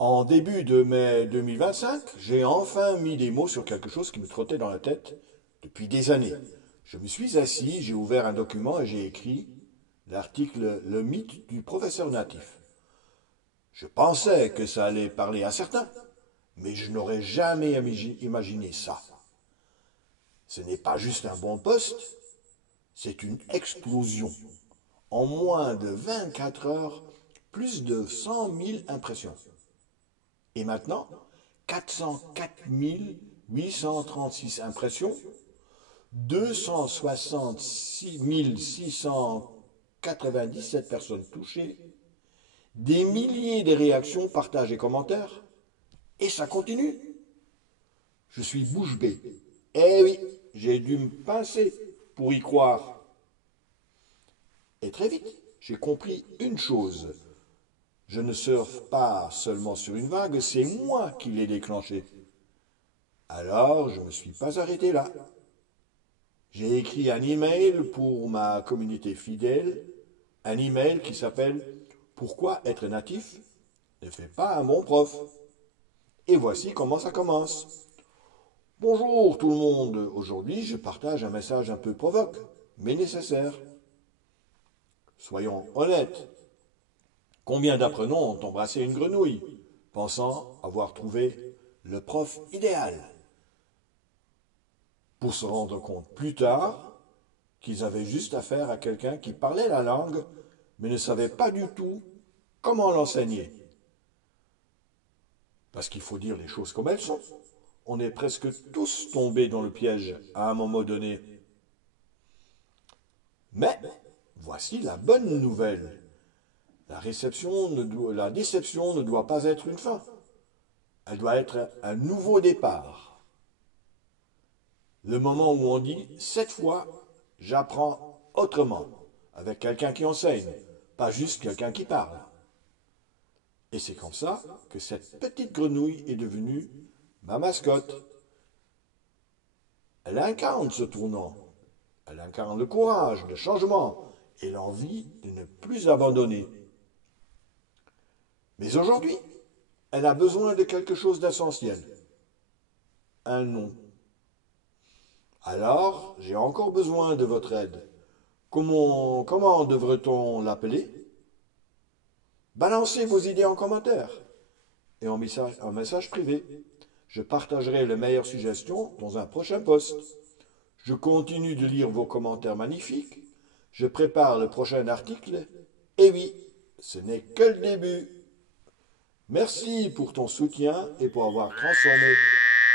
En début de mai 2025, j'ai enfin mis des mots sur quelque chose qui me trottait dans la tête depuis des années. Je me suis assis, j'ai ouvert un document et j'ai écrit l'article Le mythe du professeur natif. Je pensais que ça allait parler à certains, mais je n'aurais jamais imaginé ça. Ce n'est pas juste un bon poste, c'est une explosion. En moins de 24 heures, plus de 100 000 impressions. Et maintenant, 404 836 impressions, 266 697 personnes touchées, des milliers de réactions, partages et commentaires, et ça continue. Je suis bouche bée. Eh oui, j'ai dû me pincer pour y croire. Et très vite, j'ai compris une chose. Je ne surfe pas seulement sur une vague, c'est moi qui l'ai déclenchée. Alors, je ne me suis pas arrêté là. J'ai écrit un email pour ma communauté fidèle, un email qui s'appelle Pourquoi être natif ne fait pas un bon prof. Et voici comment ça commence. Bonjour tout le monde, aujourd'hui je partage un message un peu provoque, mais nécessaire. Soyons honnêtes, combien d'apprenants ont embrassé une grenouille, pensant avoir trouvé le prof idéal, pour se rendre compte plus tard qu'ils avaient juste affaire à quelqu'un qui parlait la langue, mais ne savait pas du tout comment l'enseigner. Parce qu'il faut dire les choses comme elles sont. On est presque tous tombés dans le piège à un moment donné. Mais voici la bonne nouvelle. La déception ne doit pas être une fin. Elle doit être un nouveau départ. Le moment où on dit, cette fois, j'apprends autrement, avec quelqu'un qui enseigne, pas juste quelqu'un qui parle. Et c'est comme ça que cette petite grenouille est devenue ma mascotte. Elle incarne ce tournant. Elle incarne le courage, le changement et l'envie de ne plus abandonner. Mais aujourd'hui, elle a besoin de quelque chose d'essentiel. Un nom. Alors, j'ai encore besoin de votre aide. Comment devrait-on l'appeler? Balancez vos idées en commentaire et en message privé. Je partagerai les meilleures suggestions dans un prochain post. Je continue de lire vos commentaires magnifiques. Je prépare le prochain article. Et oui, ce n'est que le début. Merci pour ton soutien et pour avoir transformé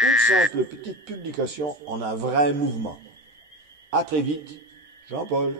une simple petite publication en un vrai mouvement. À très vite, Jean-Paul.